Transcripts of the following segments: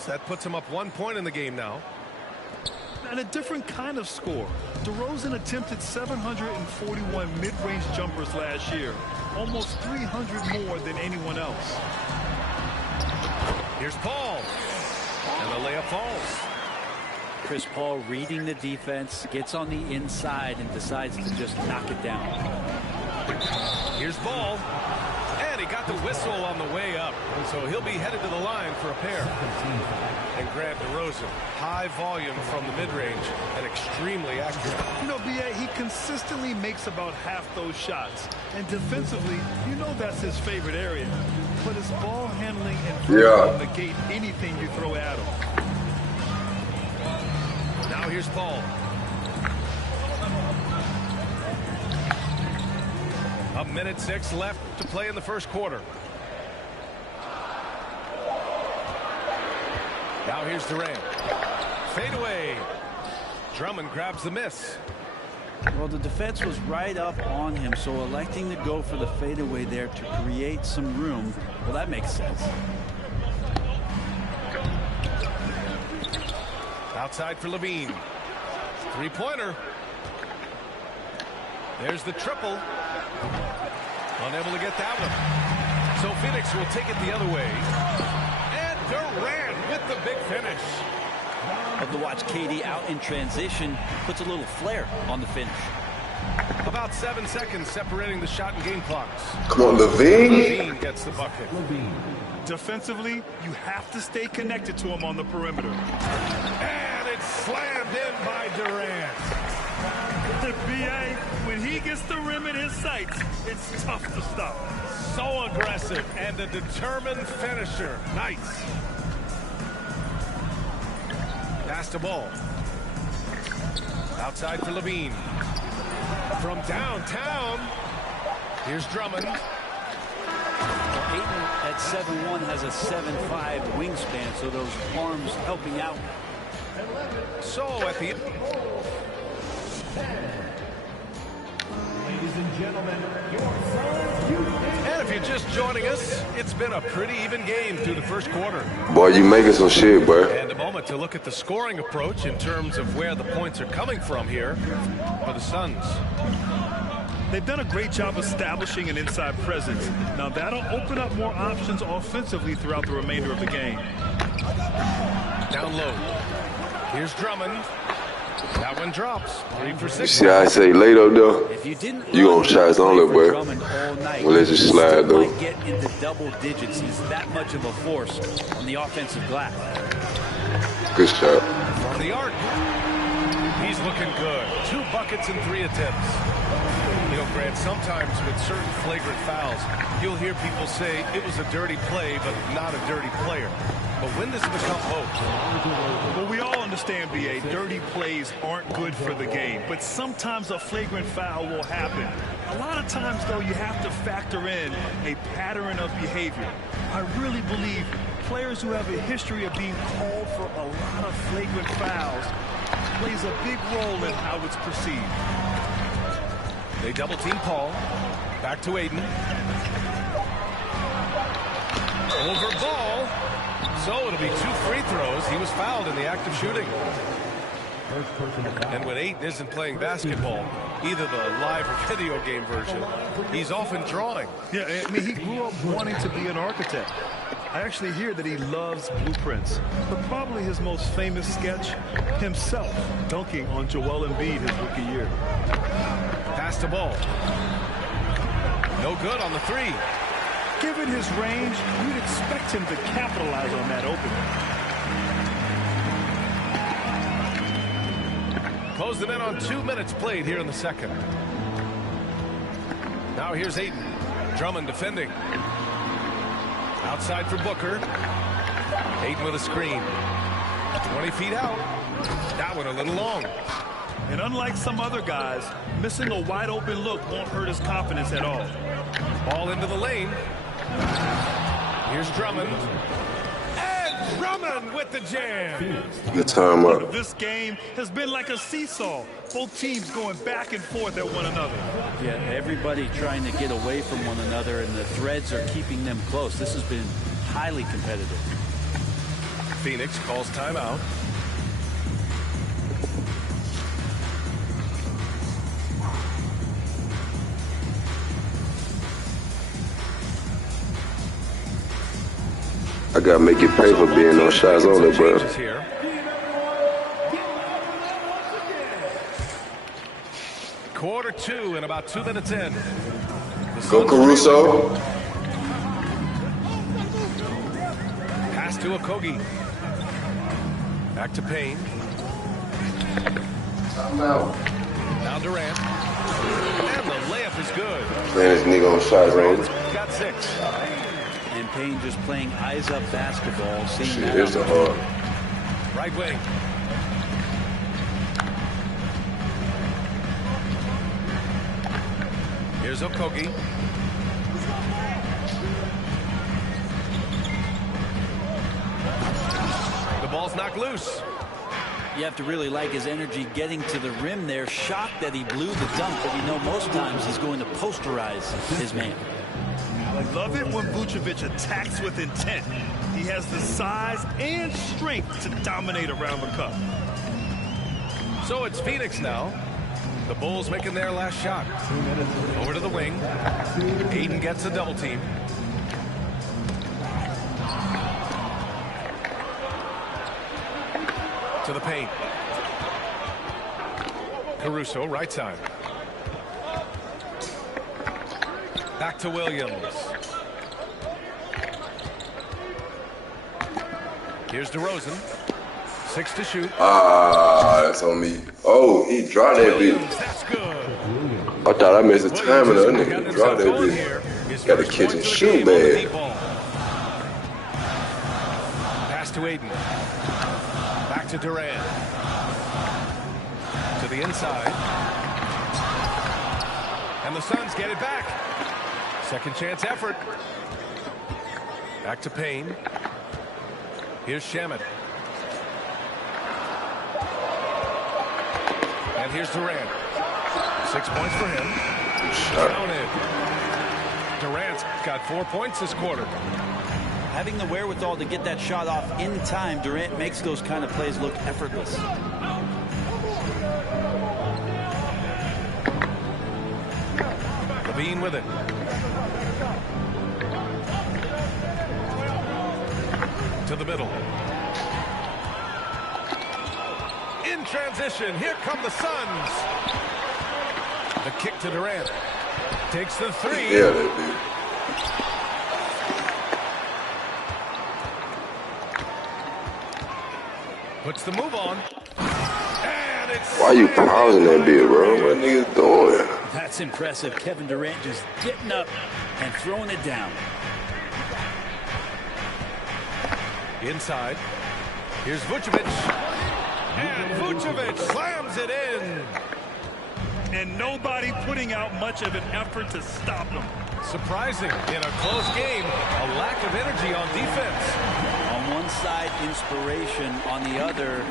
fouls. That puts him up 1 point in the game now. And a different kind of score. DeRozan attempted 741 mid-range jumpers last year, almost 300 more than anyone else. Here's Paul, and the layup falls. Chris Paul reading the defense, gets on the inside and decides to just knock it down. Here's Ball, and he got the whistle on the way up, so he'll be headed to the line for a pair. And Grant DeRozan, high volume from the mid-range and extremely accurate. You know, B.A., he consistently makes about half those shots. And defensively, you know that's his favorite area. But his ball handling and throwing negate anything you throw at him. Now here's Paul. A minute 6 left to play in the first quarter. Now here's Durant. Fadeaway. Drummond grabs the miss. Well, the defense was right up on him, so electing to go for the fadeaway there to create some room, well, that makes sense. Outside for Levine. Three-pointer. There's the triple. Unable to get that one. So Phoenix will take it the other way. And Durant with the big finish. Love to watch KD out in transition. Puts a little flair on the finish. About 7 seconds separating the shot and game clocks. Come on, Levine. Levine gets the bucket. Defensively, you have to stay connected to him on the perimeter. And it's slammed in by Durant. The B.A., when he gets the rim in his sights, it's tough to stop. So aggressive and a determined finisher. Nice. Pass the ball. Outside for Levine. From downtown, here's Drummond. Ayton at 7'1" has a 7'5" wingspan, so those arms helping out. So at the end. Ladies and gentlemen, and if you're just joining us, it's been a pretty even game through the first quarter. Boy, you making some shit, bro. And a moment to look at the scoring approach in terms of where the points are coming from here for the Suns. They've done a great job establishing an inside presence. Now that'll open up more options offensively throughout the remainder of the game. Down low. Here's Drummond. That one drops. 3 for 6. See how I say late up though? If you didn't You gonna try his only, boy. We'll let you slide though. Might get into double digits. He's that much of a force on the offensive glass. Good shot. From the arc. He's looking good. 2 buckets and 3 attempts. You know, Grant, sometimes with certain flagrant fouls, you'll hear people say it was a dirty play, but not a dirty player. But when does it become hope? Well, we all understand, B.A., dirty plays aren't good for the game, but sometimes a flagrant foul will happen. A lot of times, though, you have to factor in a pattern of behavior. I really believe players who have a history of being called for a lot of flagrant fouls plays a big role in how it's perceived. They double team Paul. Back to Ayton. Over Ball. So it'll be 2 free throws. He was fouled in the act of shooting. And when Ayton isn't playing basketball, either the live or video game version, he's often drawing. Yeah, I mean, he grew up wanting to be an architect. I actually hear that he loves blueprints. But probably his most famous sketch, himself dunking on Joel Embiid his rookie year. Pass the ball. No good on the 3. Given his range, you'd expect him to capitalize on that opening. Close them in on 2 minutes played here in the second. Now here's Ayton. Drummond defending. Outside for Booker. Ayton with a screen. 20 feet out. That one a little long. And unlike some other guys, missing a wide open look won't hurt his confidence at all. Ball into the lane. Here's Drummond. And Drummond with the jam. Good time up. This game has been like a seesaw. Both teams going back and forth at one another. Yeah, everybody trying to get away from one another, and the threads are keeping them close. This has been highly competitive. Phoenix calls timeout. I gotta make it pay for being on shots only, bro. Here. Quarter 2 and about 2 minutes in. Go Caruso. Pass to Okogie. Back to Payne. I'm out. Now Durant. And the layup is good. Man, this nigga on shots only. Got 6. And Payne just playing eyes-up basketball. Shit, here's the hard. Right wing. Here's Okogie. The ball's knocked loose. You have to really like his energy getting to the rim there. Shocked that he blew the dunk, but you know most times he's going to posterize his man. I love it when Vucevic attacks with intent. He has the size and strength to dominate around the cup. So it's Phoenix now. The Bulls making their last shot. Over to the wing. Aiden gets a double team. To the paint. Caruso, right side. Back to Williams. Here's DeRozan. 6 to shoot. Ah, that's on me. Oh, he dropped that bitch. That's good. I thought I missed the timing of that nigga. Dropped that bitch. Got the catch and shoot bad. Pass to Aiden. Back to Durant. To the inside. And the Suns get it back. Second chance effort. Back to Payne. Here's Shamet. And here's Durant. 6 points for him. Counted. Durant's got 4 points this quarter. Having the wherewithal to get that shot off in time, Durant makes those kind of plays look effortless. Levine with it. To the middle. In transition, here come the Suns. The kick to Durant. Takes the 3. Yeah, that dude. Puts the move on. And it's Why you pausing that bit, bro? What niggas doing? That's impressive. Kevin Durant just getting up and throwing it down. inside. Here's Vucevic. And Vucevic slams it in. And nobody putting out much of an effort to stop him. Surprising in a close game, a lack of energy on defense. On one side, inspiration. On the other,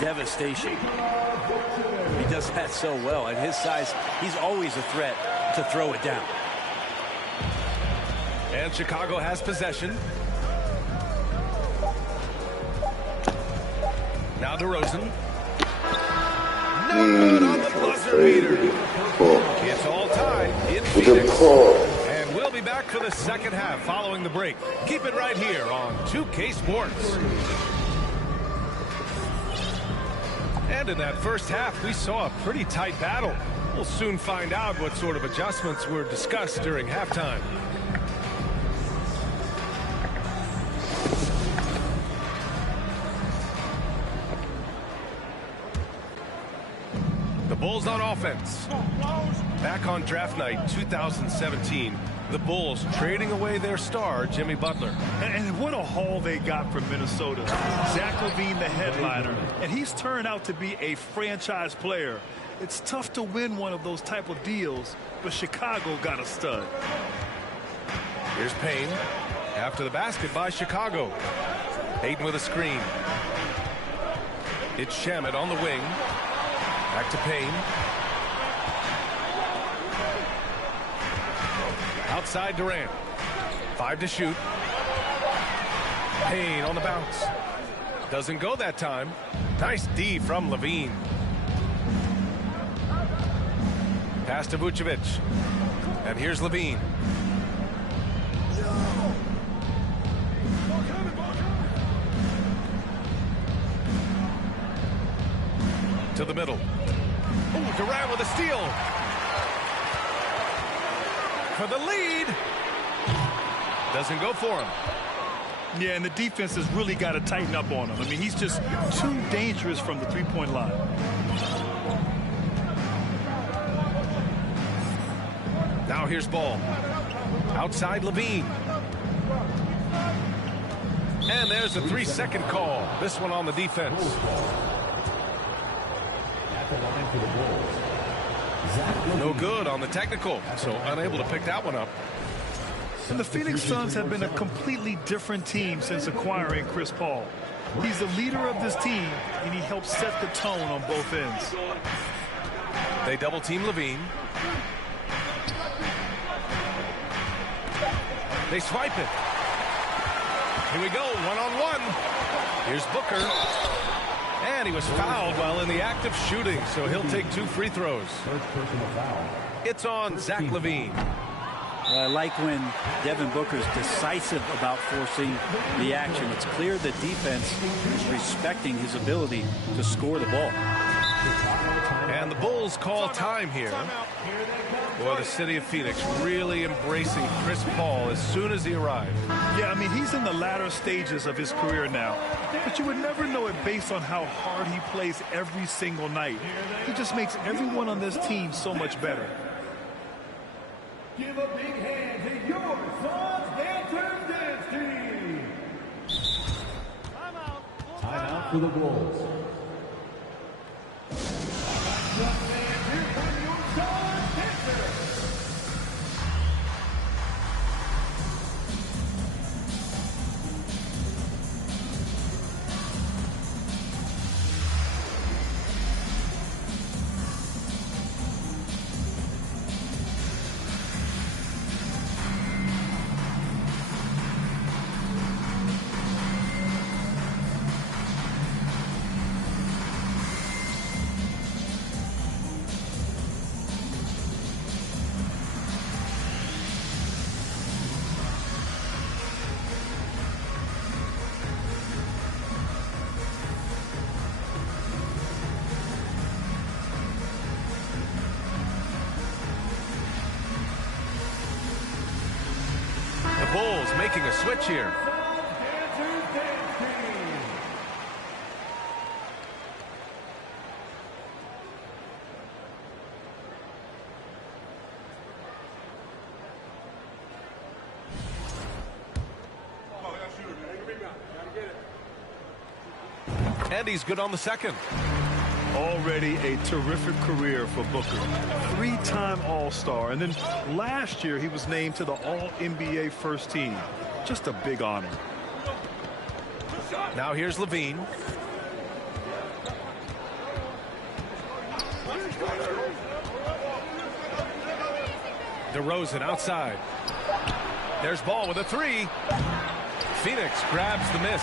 devastation. He does that so well. At his size, he's always a threat to throw it down. And Chicago has possession. Now DeRozan. No good on the buzzer beater. It's all tied in Phoenix. And we'll be back for the second half following the break. Keep it right here on 2K Sports. And in that first half, we saw a pretty tight battle. We'll soon find out what sort of adjustments were discussed during halftime. The Bulls on offense. Back on draft night 2017, the Bulls trading away their star, Jimmy Butler. And what a haul they got from Minnesota. Zach LaVine, the headliner, and he's turned out to be a franchise player. It's tough to win one of those type of deals, but Chicago got a stud. Here's Payne. After the basket by Chicago. Aiden with a screen. It's Shamet on the wing. Back to Payne. Outside Durant. 5 to shoot. Payne on the bounce. Doesn't go that time. Nice D from Levine. Pass to Vucevic. And here's Levine. To the middle. Ooh, Durant with a steal. For the lead. Doesn't go for him. Yeah, and the defense has really got to tighten up on him. I mean, he's just too dangerous from the three-point line. Now here's Ball. Outside Levine. And there's a 3-second call. This one on the defense. No good on the technical, so unable to pick that one up. And the Phoenix Suns have been a completely different team since acquiring Chris Paul. He's the leader of this team, and he helps set the tone on both ends. They double team Levine. They swipe it. Here we go, one-on-one. Here's Booker. And he was fouled while in the act of shooting, so he'll take 2 free throws. It's on Zach LaVine. I like when Devin Booker's decisive about forcing the action. It's clear the defense is respecting his ability to score the ball. And the Bulls call time here. Boy, the city of Phoenix really embracing Chris Paul as soon as he arrived. Yeah, I mean, he's in the latter stages of his career now. But you would never know it based on how hard he plays every single night. He just makes everyone on this team so much better. Give a big hand to your Suns Dancers Dance Team. Timeout for the Bulls. Here come your Suns Dancers. Bulls making a switch here. And he's good on the second. Already a terrific career for Booker. 3-time All-Star. And then last year he was named to the All-NBA first team. Just a big honor. Now here's Levine. DeRozan outside. There's Ball with a 3. Phoenix grabs the miss.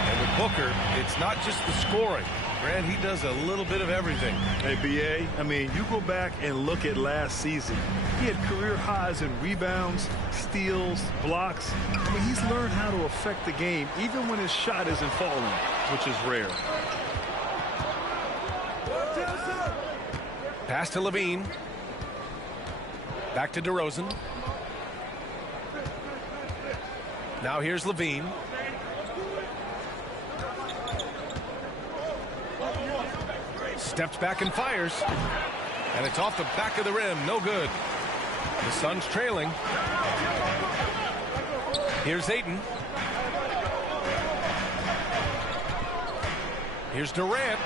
And with Booker, it's not just the scoring. Grant, he does a little bit of everything. Hey, B.A., I mean, you go back and look at last season. He had career highs in rebounds, steals, blocks. I mean, he's learned how to affect the game even when his shot isn't falling, which is rare. Pass to Levine. Back to DeRozan. Now here's Levine. Steps back and fires. And it's off the back of the rim. No good. The Suns trailing. Here's Ayton. Here's Durant.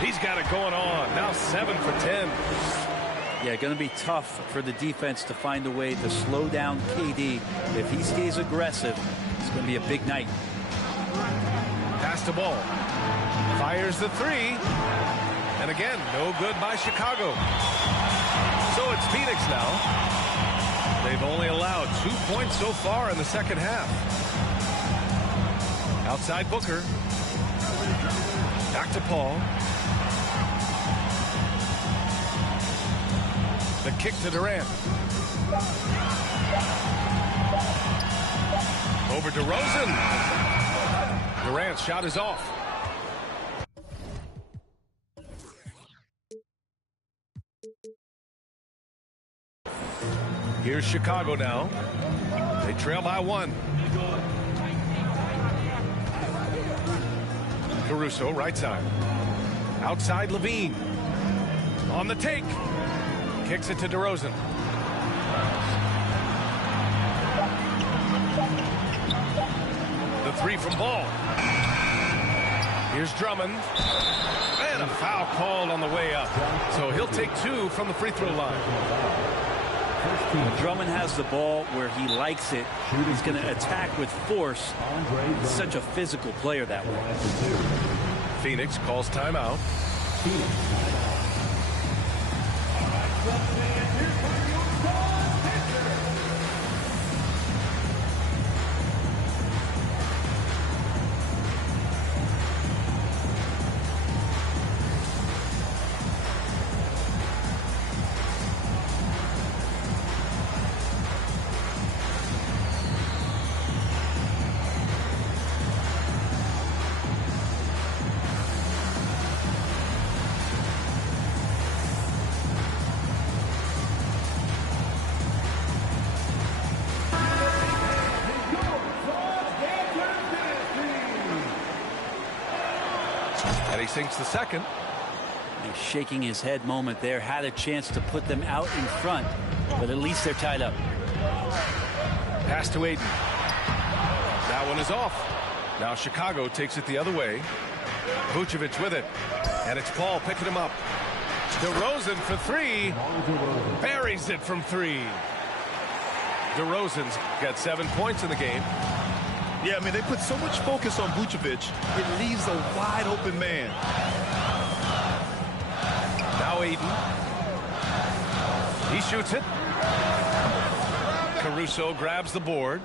He's got it going on. Now 7 for 10. Yeah, going to be tough for the defense to find a way to slow down KD. If he stays aggressive, it's going to be a big night. Pass to Ball. Fires the 3. And again, no good by Chicago. So it's Phoenix now. They've only allowed 2 points so far in the second half. Outside Booker. Back to Paul. The kick to Durant. Over to DeRozan. Durant's shot is off. Here's Chicago now. They trail by 1. Caruso, right side. Outside Levine. On the take. Kicks it to DeRozan. The 3 from Ball. Here's Drummond. And a foul called on the way up. So he'll take 2 from the free throw line. When Drummond has the ball where he likes it, he's going to attack with force. He's such a physical player that way. Phoenix calls timeout. And he sinks the second. He's shaking his head moment there. Had a chance to put them out in front, but at least they're tied up. Pass to Aiden. That one is off. Now Chicago takes it the other way. Vucevic with it. And it's Paul picking him up. DeRozan for 3. Buries it from 3. DeRozan's got 7 points in the game. Yeah, I mean, they put so much focus on Vucevic, it leaves a wide open man. Now Aiden. He shoots it. Caruso grabs the board.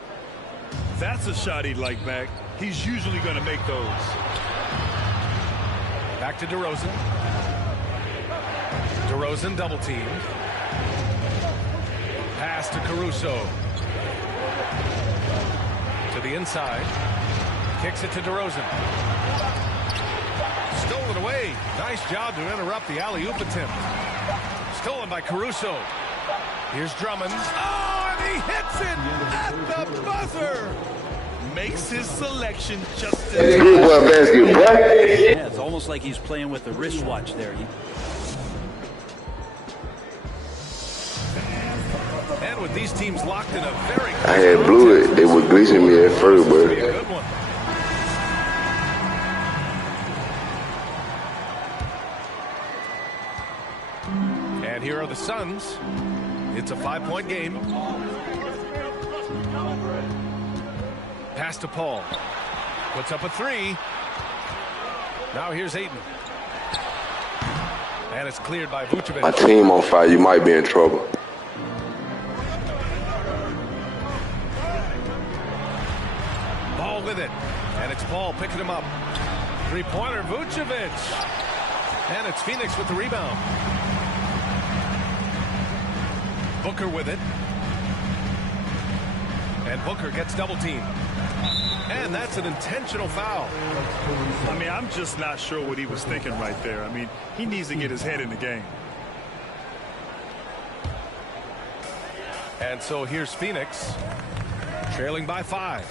That's a shot he'd like back. He's usually going to make those. Back to DeRozan. DeRozan double teamed. Pass to Caruso. To the inside. Kicks it to DeRozan. Stolen away. Nice job to interrupt the alley-oop attempt. Stolen by Caruso. Here's Drummond. Oh, and he hits it at the buzzer. Makes his selection just Good boy, basketball. Yeah, it's almost like he's playing with a wristwatch there. And with these teams locked in a very... I had blew it. They were glitching me at first, but... Good one. And here are the Suns. It's a 5-point game. Pass to Paul. Puts up a 3. Now here's Aiden. And it's cleared by Vucevic. My team on fire. You might be in trouble. Ball with it. And it's Paul picking him up. Three-pointer, Vucevic. And it's Phoenix with the rebound. Booker with it. And Booker gets double-teamed. And that's an intentional foul. I mean, I'm just not sure what he was thinking right there. I mean, he needs to get his head in the game. And so here's Phoenix, trailing by 5.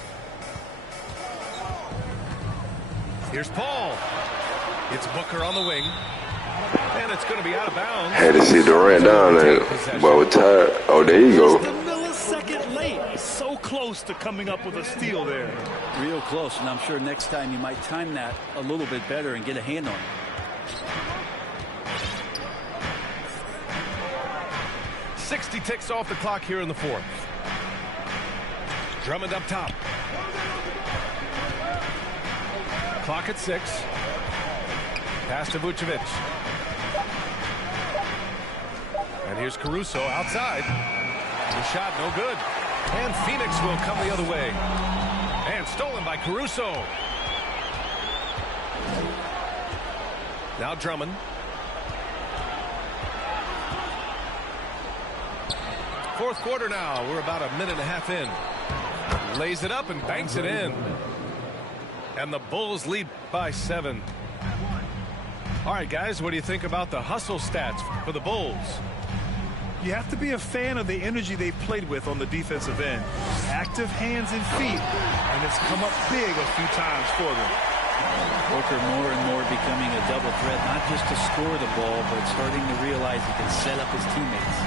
Here's Paul. It's Booker on the wing. And it's going to be out of bounds. Had to see Durant down there. But we're tired. Oh, there you go. Just a millisecond late. So close to coming up with a steal there. Real close, and I'm sure next time you might time that a little bit better and get a hand on it. .60 ticks off the clock here in the 4th. Drummond up top. Clock at 6. Pass to Vucevic. And here's Caruso outside. The shot no good. And Phoenix will come the other way. And stolen by Caruso. Now Drummond. Fourth quarter now. We're about a minute and a half in. Lays it up and banks it in. And the Bulls lead by 7. All right, guys, what do you think about the hustle stats for the Bulls? You have to be a fan of the energy they've played with on the defensive end. Active hands and feet, and it's come up big a few times for them. Booker more and more becoming a double threat, not just to score the ball, but starting to realize he can set up his teammates.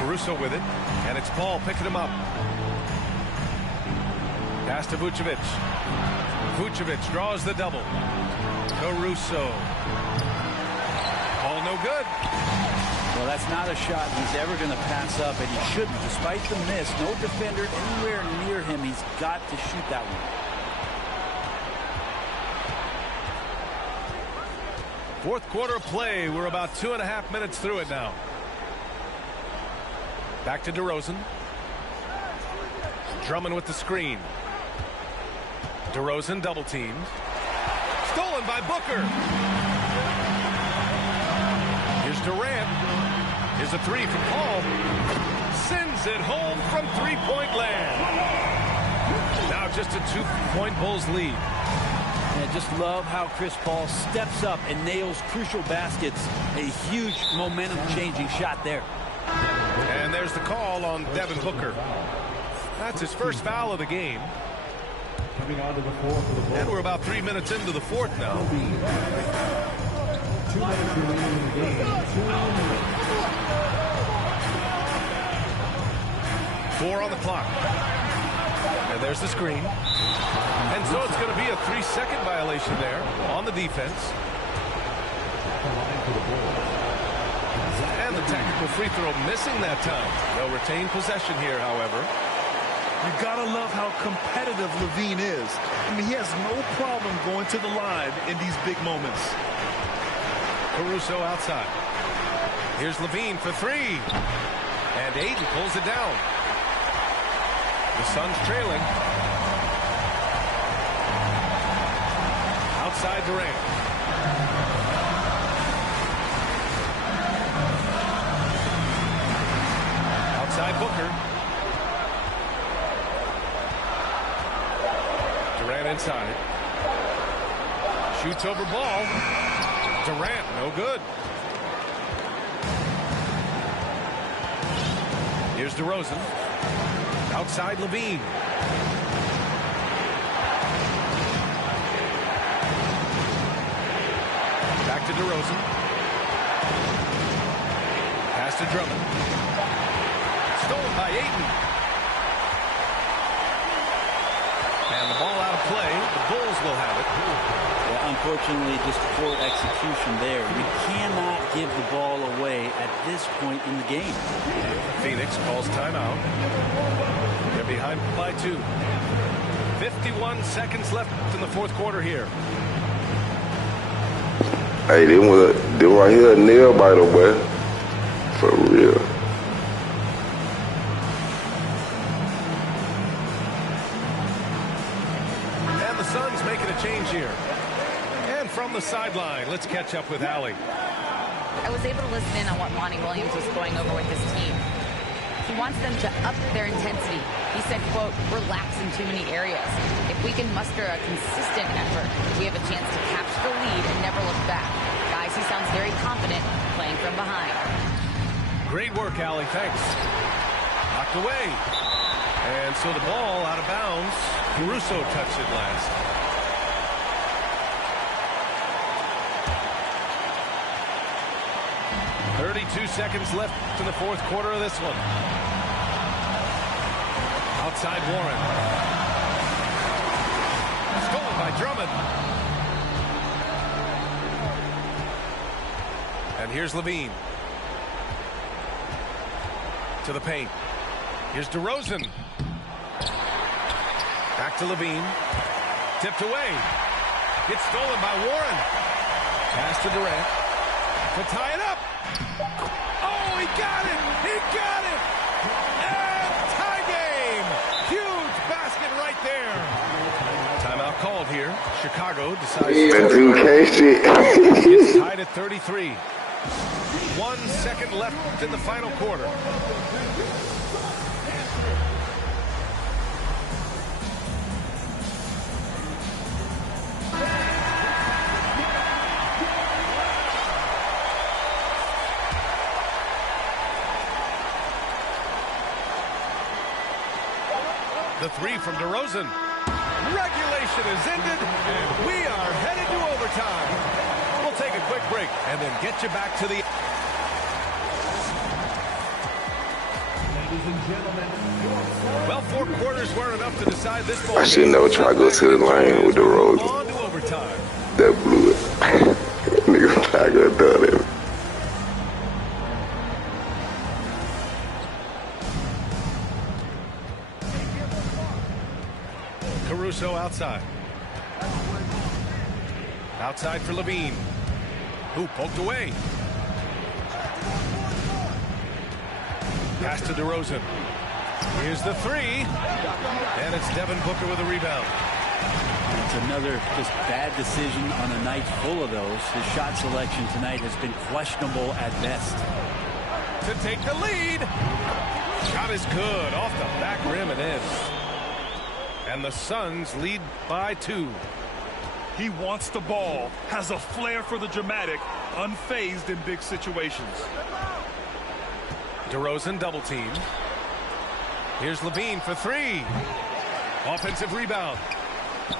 Caruso with it, and it's Paul picking him up. Pass to Vucevic. Vucevic draws the double. Caruso. Ball no good. Well, that's not a shot he's ever going to pass up, and he shouldn't. Despite the miss, no defender anywhere near him. He's got to shoot that one. Fourth quarter play. We're about 2.5 minutes through it now. Back to DeRozan. Drummond with the screen. DeRozan double teamed. Stolen by Booker. Here's Durant. Here's a three from Paul. Sends it home from three-point land. Now just a 2-point Bulls lead. I just love how Chris Paul steps up and nails crucial baskets. A huge momentum-changing shot there. And there's the call on Devin Booker. That's his first foul of the game. And we're about 3 minutes into the fourth now. 2 minutes remaining in the game. 4 on the clock. And there's the screen. And so it's going to be a 3-second violation there on the defense. And the technical free throw missing that time. They'll retain possession here, however. You gotta love how competitive LaVine is. I mean, he has no problem going to the line in these big moments. Caruso outside. Here's LaVine for 3. And Ayton pulls it down. The Suns trailing. Outside Durant. Outside Booker. Durant inside. Shoots over ball. Durant, no good. Here's DeRozan. Outside LaVine. Back to DeRozan. Pass to Drummond. Stolen by Ayton. And the ball out of play. The Bulls will have it. Yeah, unfortunately, just poor execution there. You cannot give the ball away at this point in the game. Phoenix calls timeout. They're behind by 2. 51 seconds left in the fourth quarter here. Hey, they right here a nail biter, boy. For real. And the Suns making a change here. And from the sideline, let's catch up with Allie. I was able to listen in on what Monty Williams was going over with his team. He wants them to up their intensity. He said, quote, relax in too many areas. If we can muster a consistent effort, we have a chance to capture the lead and never look back. Guys, he sounds very confident playing from behind. Great work, Allie. Thanks. Knocked away. And so the ball out of bounds. Caruso touched it last. .32 seconds left in the fourth quarter of this one. Outside Warren. Stolen by Drummond. And here's LaVine. To the paint. Here's DeRozan. Back to LaVine. Tipped away. Gets stolen by Warren. Pass to Durant. To tie it up. Oh, he got it! He got it! And tie game! Huge basket right there. Timeout called here. Chicago Caruso decides That 2K shit. it's tied at 33. 1 second left in the final quarter. The three from DeRozan. Regulation is ended, and we are headed to overtime. We'll take a quick break and then get you back to the... Ladies and gentlemen, Well, 4 quarters weren't enough to decide this ball. I should never try to go to the lane with the road. On to overtime. That blew it. Nigga, I could have done it. Caruso outside. Outside for Levine, who poked away. Pass to DeRozan. Here's the three. And it's Devin Booker with a rebound. It's another just bad decision on a night full of those. His shot selection tonight has been questionable at best. To take the lead. Shot is good. Off the back rim and in. And the Suns lead by 2. He wants the ball, has a flair for the dramatic, unfazed in big situations. DeRozan double team. Here's Levine for 3. Offensive rebound.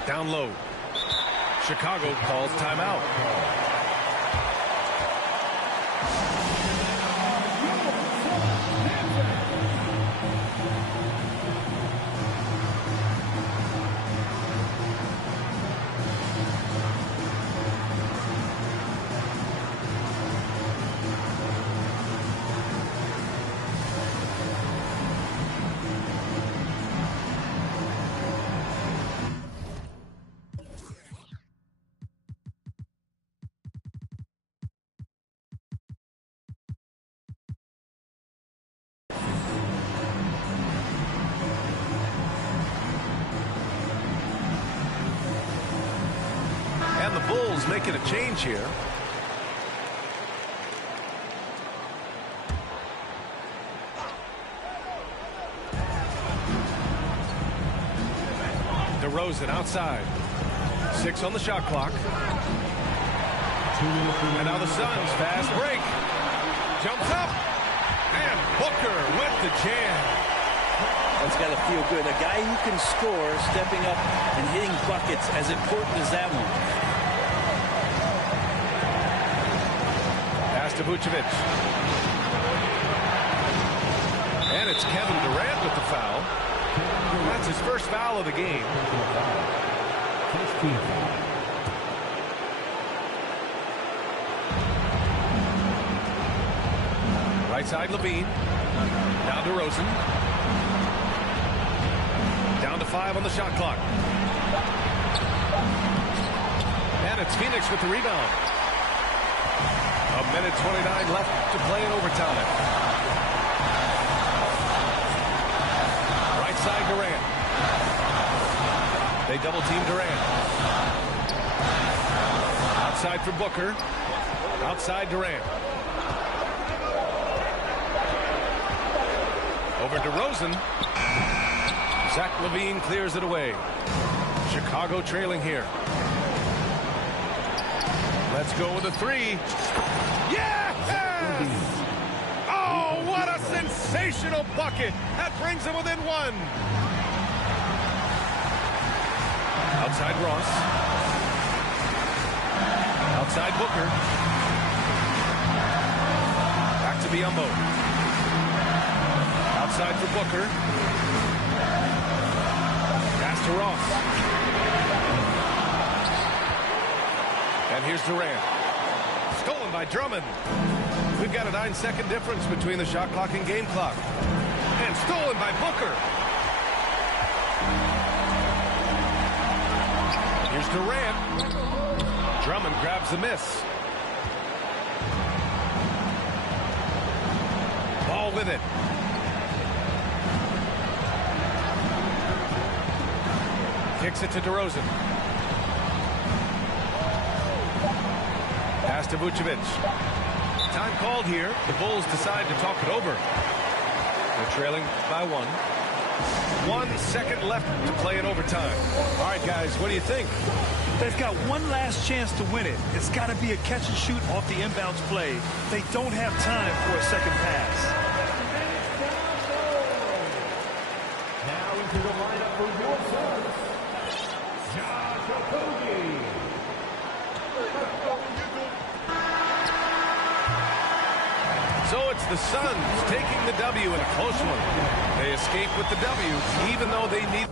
Down low. Chicago calls timeout. And the Bulls making a change here. DeRozan outside. 6 on the shot clock. And now the Suns fast break. Jumps up. And Booker with the jam. That's got to feel good. A guy who can score, stepping up and hitting buckets, as important as that one. Pass to Vucevic. And it's Kevin Durant with the foul. That's his first foul of the game. Right side Levine. Now DeRozan. Down to 5 on the shot clock. And it's Phoenix with the rebound. 1:29 left to play in overtime. Right side Durant. They double team Durant. Outside for Booker. Outside Durant. Over DeRozan. Zach LaVine clears it away. Chicago trailing here. Let's go with a 3. Yes! Oh, what a sensational bucket. That brings them within 1. Outside Ross. Outside Booker. Back to Biyombo. Outside for Booker. Pass to Ross. And here's Durant. Stolen by Drummond. We've got a 9-second difference between the shot clock and game clock. And stolen by Booker. Here's Durant. Drummond grabs the miss. Ball with it. Kicks it to DeRozan. Pass to Vucevic. Time called here. The Bulls decide to talk it over. They're trailing by 1. 1 second left to play in overtime. All right, guys, what do you think? They've got one last chance to win it. It's got to be a catch and shoot off the inbounds play. They don't have time for a second pass. Now into the lineup for your Suns, Josh Okogie. So it's the Suns taking the W in a close one. They escape with the W, even though they need...